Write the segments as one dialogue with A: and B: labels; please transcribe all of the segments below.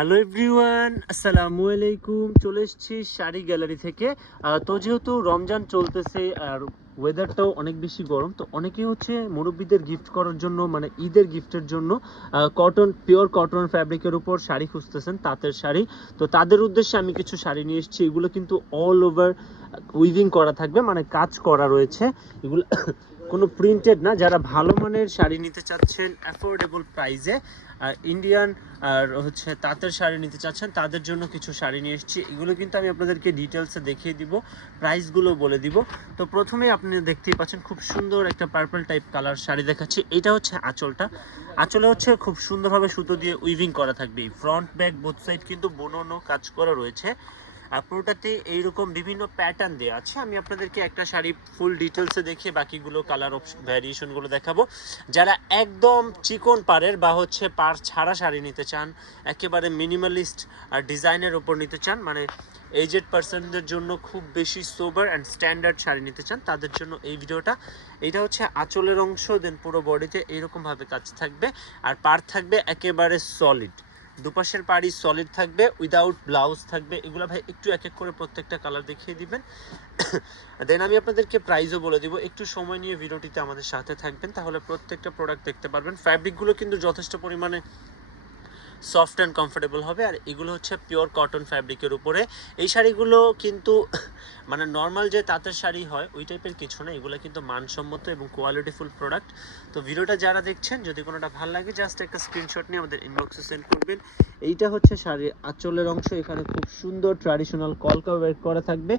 A: Hello everyone আসসালামু আলাইকুম চলে এসেছি শাড়ি গ্যালারি থেকে। তো যেহেতু রমজান চলতেছে আর ওয়েদারটাও অনেক বেশি গরম, তো অনেকেই হচ্ছে মুরব্বীদের গিফট করার জন্য মানে ঈদের গিফটের জন্য কটন পিওর কটন ফ্যাব্রিকের উপর শাড়ি খুঁজতেছেন, তাঁতের শাড়ি। তো তাদের উদ্দেশ্যে আমি কিছু শাড়ি নিয়ে এসেছি। এগুলো কিন্তু অল ওভার উইভিং করা থাকবে মানে কাজ করা রয়েছে। এগুলো কোনো প্রিন্টেড না, যারা ভালো মানের শাড়ি নিতে চাচ্ছেন অ্যাফোর্ডেবল প্রাইসে আর ইন্ডিয়ান আর হচ্ছে তাঁতের শাড়ি নিতে চাচ্ছেন, তাদের জন্য কিছু শাড়ি নিয়ে এসেছি। এগুলো কিন্তু আমি আপনাদেরকে ডিটেলসে দেখিয়ে দিব প্রাইসগুলো বলে দিব। তো প্রথমে আপনি দেখতেই পাচ্ছেন খুব সুন্দর একটা পার্পল টাইপ কালার শাড়ি দেখাচ্ছি। এটা হচ্ছে আঁচলটা। আঁচলে হচ্ছে খুব সুন্দরভাবে সুতো দিয়ে উইভিং করা থাকবে। ফ্রন্ট ব্যাক বোথ সাইড কিন্তু বোনানো কাজ করা রয়েছে। আর পুরোটাতে এইরকম বিভিন্ন প্যাটার্ন দেওয়া আছে। আমি আপনাদেরকে একটা শাড়ি ফুল ডিটেলসে দেখিয়ে বাকিগুলো কালার ভ্যারিয়েশনগুলো দেখাবো। যারা একদম চিকন পারের বা হচ্ছে পার ছাড়া শাড়ি নিতে চান, একেবারে মিনিমালিস্ট আর ডিজাইনের ওপর নিতে চান মানে এজেড পার্সনদের জন্য খুব বেশি সোবার অ্যান্ড স্ট্যান্ডার্ড শাড়ি নিতে চান, তাদের জন্য এই ভিডিওটা। এটা হচ্ছে আঁচলের অংশ দেন পুরো বডিতে এইরকমভাবে কাজ থাকবে। আর পার থাকবে একেবারে সলিড দুপাশের পাড়ি সলিড থাকবে উইদাউট ব্লাউজ থাকবে। এগুলো ভাই একটু এক এক করে প্রত্যেকটা কালার দেখিয়ে দিবেন। দেন আমি আপনাদেরকে প্রাইজও বলে দিব। একটু সময় নিয়ে ভিডিওটিতে আমাদের সাথে থাকবেন, তাহলে প্রত্যেকটা প্রোডাক্ট দেখতে পারবেন। ফ্যাব্রিকগুলো কিন্তু যথেষ্ট পরিমাণে সফট অ্যান্ড কমফোর্টেবল হবে, আর এগুলো হচ্ছে পিওর কটন ফ্যাব্রিকের উপরে। এই শাড়িগুলো কিন্তু মানে নর্মাল যে তাঁতের শাড়ি হয়, ওই টাইপের কিছু না, এগুলো কিন্তু মানসম্মত এবং কোয়ালিটিফুল প্রোডাক্ট তো ভিডিওটা যারা দেখছেন, যদি কোনোটা ভালো লাগে জাস্ট একটা স্ক্রিনশট নিয়ে আমাদের ইনবক্সে সেন্ড করবেন। এইটা হচ্ছে শাড়ির আঁচলের অংশ, এখানে খুব সুন্দর ট্র্যাডিশনাল কলকা ওয়েট করা থাকবে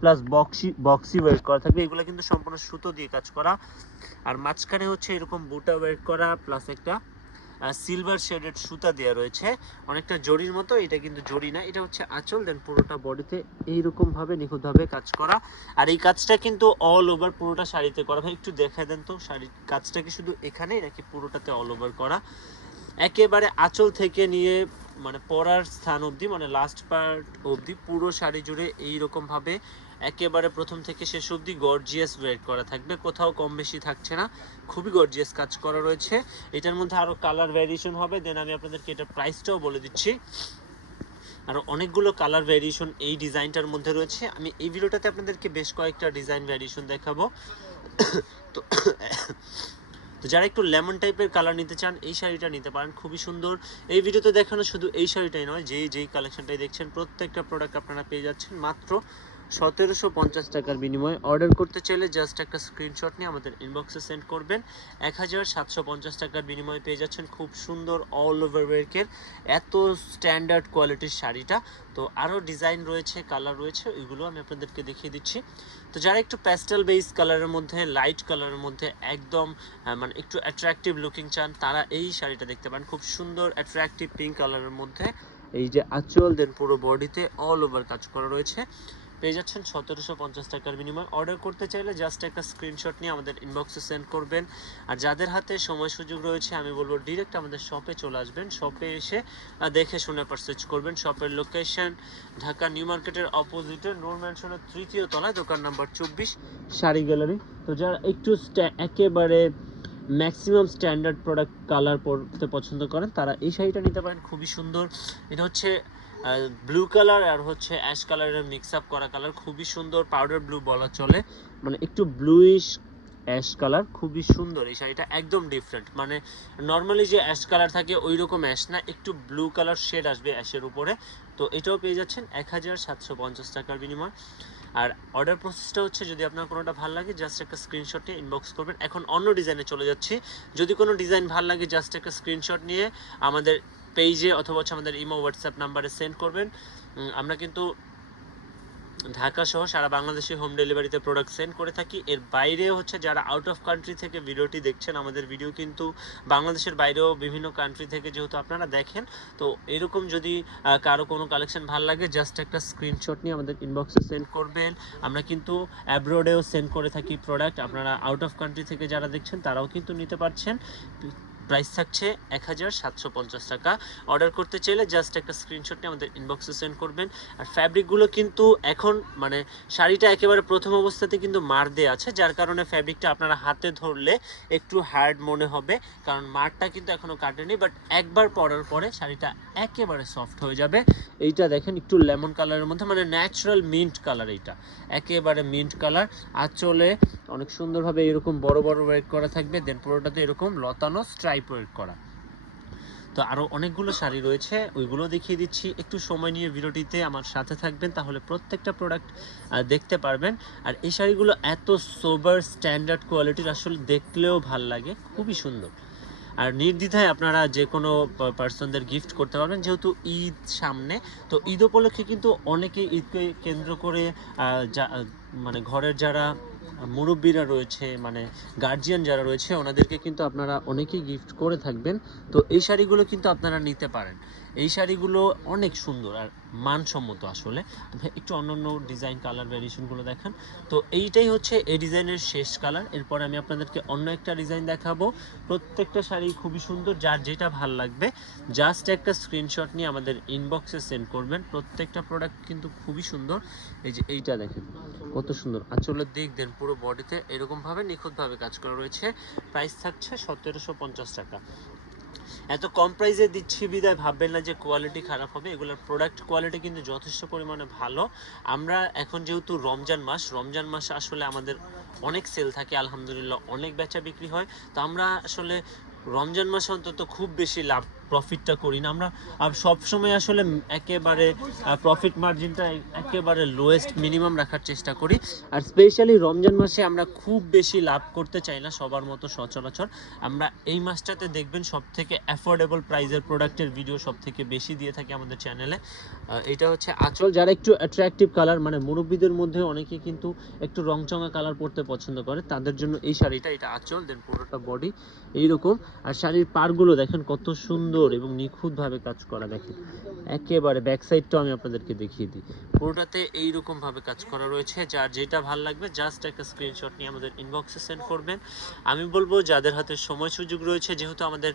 A: প্লাস বক্সি বক্সি ওয়েট করা থাকবে। এগুলো কিন্তু সম্পূর্ণ সুতো দিয়ে কাজ করা। আর মাঝখানে হচ্ছে এরকম বুটা ওয়েট করা প্লাস একটা সিলভার শেডেড সুতা দেওয়া রয়েছে। অনেকটা জরির মতো, এটা কিন্তু জরি না, এটা হচ্ছে আঁচল দেন পুরোটা বডিতে এইরকম ভাবে নিখুঁতভাবে কাজ করা। আর এই কাজটা কিন্তু অল ওভার পুরোটা শাড়িতে করা। ভাই, একটু দেখায় দেন তো, শাড়ির কাজটা কি শুধু এখানেই, নাকি পুরোটাতে অল ওভার করা? একেবারে আঁচল থেকে নিয়ে মানে পরার স্থান অবধি মানে লাস্ট পার্ট অবধি, পুরো শাড়ি জুড়ে এইরকম ভাবে একেবারে প্রথম থেকে শেষ অবধি গর্জিয়াস ওয়েট করা থাকবে। কোথাও কম বেশি থাকছে না। খুবই গর্জিয়াস কাজ করা রয়েছে। এটার মধ্যে আরও কালার ভ্যারিয়েশন হবে। দেন আমি আপনাদেরকে এটার প্রাইসটাও বলে দিচ্ছি। আর অনেকগুলো কালার ভ্যারিয়েশন এই ডিজাইনটার মধ্যে রয়েছে। আমি এই ভিডিওটাতে আপনাদেরকে বেশ কয়েকটা ডিজাইন ভ্যারিয়েশন দেখাবো। তো তো যারা একটু লেমন টাইপের কালার নিতে চান, এই শাড়িটা নিতে পারেন। খুবই সুন্দর। এই ভিডিওতে দেখানো শুধু এই শাড়িটাই নয় যেই যেই কালেকশনটাই দেখছেন, প্রত্যেকটা প্রোডাক্ট আপনারা পেয়ে যাচ্ছেন। মাত্র সতেরোশো পঞ্চাশ টাকার বিনিময়ে অর্ডার করতে চাইলে জাস্ট একটা স্ক্রিনশট নিয়ে আমাদের ইনবক্সে সেন্ড করবেন। এক হাজার সাতশো পঞ্চাশ টাকার বিনিময়ে পেয়ে যাচ্ছেন খুব সুন্দর অল ওভার ওয়ার্কের এত স্ট্যান্ডার্ড কোয়ালিটির শাড়িটা। তো আরও ডিজাইন রয়েছে কালার রয়েছে, ওইগুলো আমি আপনাদেরকে দেখিয়ে দিচ্ছি। তো যারা একটু প্যাস্টেল বেস কালারের মধ্যে লাইট কালারের মধ্যে একদম মানে একটু অ্যাট্রাকটিভ লুকিং চান, তারা এই শাড়িটা দেখতে পান। খুব সুন্দর অ্যাট্রাকটিভ পিঙ্ক কালারের মধ্যে। এই যে আঁচল দেন পুরো বডিতে অল ওভার কাজ করা রয়েছে। পেয়ে যাচ্ছেন সতেরোশো পঞ্চাশ টাকার বিনিময়ে। অর্ডার করতে চাইলে জাস্ট একটা স্ক্রিনশট নিয়ে আমাদের ইনবক্সে সেন্ড করবেন। আর যাদের হাতে সময় সুযোগ রয়েছে, আমি বলব ডিরেক্ট আমাদের শপে চলে আসবেন। শপে এসে দেখে শুনে পারচেজ করবেন। শপের লোকেশন ঢাকা নিউ মার্কেটের অপোজিটে নূর ম্যানশনের তৃতীয় তলায়, দোকান নাম্বার চব্বিশ, শাড়ি গ্যালারি তো যারা একটু একেবারে ম্যাক্সিমাম স্ট্যান্ডার্ড প্রোডাক্ট কালার পরতে পছন্দ করেন, তারা এই শাড়িটা নিতে পারেন। খুবই সুন্দর। এটা হচ্ছে ব্লু কালার আর হচ্ছে অ্যাশ কালারের মিক্স আপ করা কালার খুবই সুন্দর পাউডার ব্লু বলা চলে। মানে একটু ব্লুইশ অ্যাশ কালার খুবই সুন্দর। এই শাড়িটা একদম ডিফারেন্ট মানে নর্মালি যে অ্যাশ কালার থাকে ওই রকম অ্যাশ না, একটু ব্লু কালার শেড আসবে অ্যাশের উপরে। তো এটাও পেয়ে যাচ্ছেন এক হাজার সাতশো পঞ্চাশ টাকার বিনিময়। আর অর্ডার প্রসেসটা হচ্ছে, যদি আপনার কোনোটা ভালো লাগে জাস্ট একটা স্ক্রিনশট নিয়ে ইনবক্স করবেন। এখন অন্য ডিজাইনে চলে যাচ্ছি। যদি কোনো ডিজাইন ভালো লাগে জাস্ট একটা স্ক্রিনশট নিয়ে আমাদের পেজে অথবা হচ্ছে আমাদের ইমো, হোয়াটসঅ্যাপ নাম্বারে সেন্ড করবেন। আমরা কিন্তু ঢাকা সহ সারা বাংলাদেশে হোম ডেলিভারিতে প্রোডাক্ট সেন্ড করে থাকি। এর বাইরে হচ্ছে যারা আউট অফ কান্ট্রি থেকে ভিডিওটি দেখছেন, আমাদের ভিডিও কিন্তু বাংলাদেশের বাইরেও বিভিন্ন কান্ট্রি থেকে যেহেতু আপনারা দেখেন, তো এরকম যদি কারও কোনো কালেকশন ভালো লাগে জাস্ট একটা স্ক্রিনশট নিয়ে আমাদের ইনবক্সে সেন্ড করবেন। আমরা কিন্তু অ্যাব্রোডেও সেন্ড করে থাকি প্রোডাক্ট আপনারা আউট অফ কান্ট্রি থেকে যারা দেখছেন, তারাও কিন্তু নিতে পারছেন। প্রাইস থাকছে এক হাজার সাতশো পঞ্চাশ টাকা। অর্ডার করতে চাইলে জাস্ট একটা স্ক্রিনশট নিয়ে আমাদের ইনবক্সে সেন্ড করবেন। আর ফ্যাব্রিকগুলো কিন্তু এখন মানে শাড়িটা একেবারে প্রথম অবস্থাতে কিন্তু মার দেওয়া আছে, যার কারণে ফ্যাব্রিকটা আপনারা হাতে ধরলে একটু হার্ড মনে হবে, কারণ মারটা কিন্তু এখনও কাটেনি বাট একবার পরার পরে শাড়িটা একেবারে সফট হয়ে যাবে। এইটা দেখেন একটু লেমন কালারের মধ্যে মানে ন্যাচারাল মিন্ট কালার এইটা, একেবারে মিন্ট কালার আঁচলে অনেক সুন্দরভাবে এরকম বড় বড় ওয়েট করা থাকবে দেন পুরোটাতে এরকম লতানো স্ট্রাইপ ওয়ার্ক করা। তো আরও অনেকগুলো শাড়ি রয়েছে, ওইগুলো দেখিয়ে দিচ্ছি। একটু সময় নিয়ে ভিডিওটিতে আমার সাথে থাকবেন, তাহলে প্রত্যেকটা প্রোডাক্ট দেখতে পারবেন। আর এই শাড়িগুলো এত সোবার স্ট্যান্ডার্ড কোয়ালিটির আসলে দেখলেও ভালো লাগে, খুবই সুন্দর। আর নির্দ্বিধায় আপনারা যে কোনো পার্সনদের গিফট করতে পারবেন, যেহেতু ঈদ সামনে, তো ঈদ উপলক্ষে কিন্তু অনেকে ঈদকে কেন্দ্র করে যা মানে ঘরের যারা মুরব্বীরা রয়েছে মানে গার্জিয়ান যারা রয়েছে, ওনাদেরকে কিন্তু আপনারা অনেকেই গিফট করে থাকবেন। তো এই শাড়িগুলো কিন্তু আপনারা নিতে পারেন। এই শাড়িগুলো অনেক সুন্দর আর মানসম্মত আসলে। একটু অন্য অন্য ডিজাইন কালার ভ্যারিয়েশনগুলো দেখান। তো এইটাই হচ্ছে এই ডিজাইনের শেষ কালার এরপর আমি আপনাদেরকে অন্য একটা ডিজাইন দেখাবো। প্রত্যেকটা শাড়ি খুবই সুন্দর, যার যেটা ভালো লাগবে। জাস্ট একটা স্ক্রিনশট নিয়ে আমাদের ইনবক্সে সেন্ড করবেন। প্রত্যেকটা প্রোডাক্ট কিন্তু খুবই সুন্দর। এই যে এইটা দেখেন, কত সুন্দর। আঁচলের দিক দেন পুরো বডিতে এরকমভাবে নিখুঁতভাবে কাজ করা রয়েছে। প্রাইস থাকছে সতেরোশো পঞ্চাশ টাকা। এত কম প্রাইসে দিচ্ছি বিদায় ভাববেন না যে কোয়ালিটি খারাপ হবে। এগুলোর প্রোডাক্ট কোয়ালিটি কিন্তু যথেষ্ট পরিমাণে ভালো। আমরা এখন যেহেতু রমজান মাস, রমজান মাসে আসলে আমাদের অনেক সেল থাকে, আলহামদুলিল্লাহ অনেক বেচা বিক্রি হয়। তো আমরা আসলে রমজান মাসে অন্তত খুব বেশি লাভ প্রফিটটা করি না। আমরা সব সময় আসলে একেবারে প্রফিট মার্জিনটা একেবারে লোয়েস্ট মিনিমাম রাখার চেষ্টা করি। আর স্পেশালি রমজান মাসে আমরা খুব বেশি লাভ করতে চাই না সবার মতো সচরাচর। আমরা এই মাসটাতে দেখবেন সব থেকে অ্যাফোর্ডেবল প্রাইজের প্রোডাক্টের ভিডিও সব থেকে বেশি দিয়ে থাকি আমাদের চ্যানেলে এটা হচ্ছে আচল। যারা একটু অ্যাট্রাকটিভ কালার মানে মুরব্বীদের মধ্যে অনেকে কিন্তু একটু রংচঙা কালার পরতে পছন্দ করে, তাদের জন্য এই শাড়িটা, এটা আচল দেন পুরোটা বডি এইরকম। আর শাড়ির পারগুলো দেখেন কত সুন্দর। এবং নিখুঁতভাবে কাজ করা, দেখেন। একেবারে ব্যাক সাইডটাও আমি আপনাদেরকে দেখিয়ে দিই। পুরোটাতে এইরকম ভাবে কাজ করা রয়েছে। যার যেটা ভালো লাগবে, জাস্ট একটা স্ক্রিনশট নিয়ে আমাদের ইনবক্সে সেন্ড করবেন। আমি বলব, যাদের হাতে সময় সুযোগ রয়েছে, যেহেতু আমাদের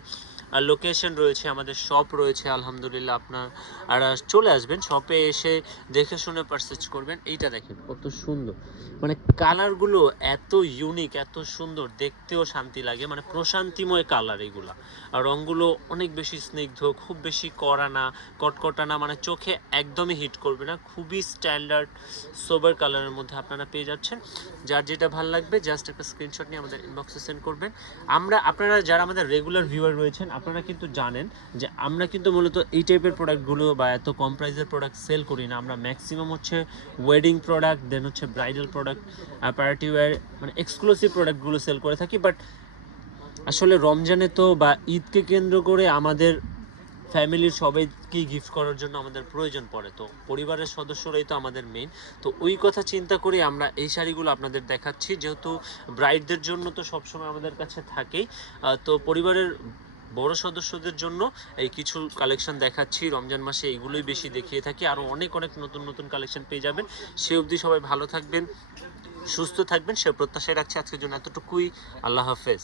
A: লোকেশন রয়েছে, আমাদের শপ রয়েছে, আলহামদুলিল্লাহ আপনার, আর চলে আসবেন শপে এসে দেখে শুনে পারচেজ করবেন। এইটা দেখেন, কত সুন্দর। মানে কালারগুলো এত ইউনিক এত সুন্দর, দেখতেও শান্তি লাগে। মানে প্রশান্তিময় কালার এগুলা। আর রঙগুলো অনেক বেশি স্নিগ্ধ, খুব বেশি কড়া না কটকটা না মানে চোখে একদমই হিট করবে না। খুবই স্ট্যান্ডার্ড সোবার কালারের মধ্যে আপনারা পেয়ে যাচ্ছেন। যার যেটা ভালো লাগবে জাস্ট একটা স্ক্রিনশট নিয়ে আমাদের ইনবক্সে সেন্ড করবেন। আমরা, আপনারা যারা আমাদের রেগুলার ভিউয়ার রয়েছেন, আপনারা কিন্তু জানেন যে আমরা কিন্তু মূলত এই টাইপের প্রোডাক্টগুলো বা এত কম প্রাইসের প্রোডাক্ট সেল করি না। আমরা ম্যাক্সিমাম হচ্ছে ওয়েডিং প্রোডাক্ট দেন হচ্ছে ব্রাইডাল প্রোডাক্ট পার্টি ওয়্যার মানে এক্সক্লুসিভ প্রোডাক্টগুলো সেল করে থাকি। বাট আসলে রমজানে তো বা ঈদকে কেন্দ্র করে আমাদের ফ্যামিলির সবাইকেই গিফট করার জন্য আমাদের প্রয়োজন পড়ে। তো পরিবারের সদস্যরাই তো আমাদের মেইন তো ওই কথা চিন্তা করে আমরা এই শাড়িগুলো আপনাদের দেখাচ্ছি। যেহেতু ব্রাইডদের জন্য তো সবসময় আমাদের কাছে থাকেই। তো পরিবারের বড় সদস্যদের জন্য এই কিছু কালেকশন দেখাচ্ছি। রমজান মাসে এইগুলোই বেশি দেখিয়ে থাকি। আরও অনেক অনেক নতুন নতুন কালেকশন পেয়ে যাবেন। সে অবধি সবাই ভালো থাকবেন, সুস্থ থাকবেন। সে প্রত্যাশায় রাখছি আজকের জন্য এতটুকুই। আল্লাহ হাফেজ।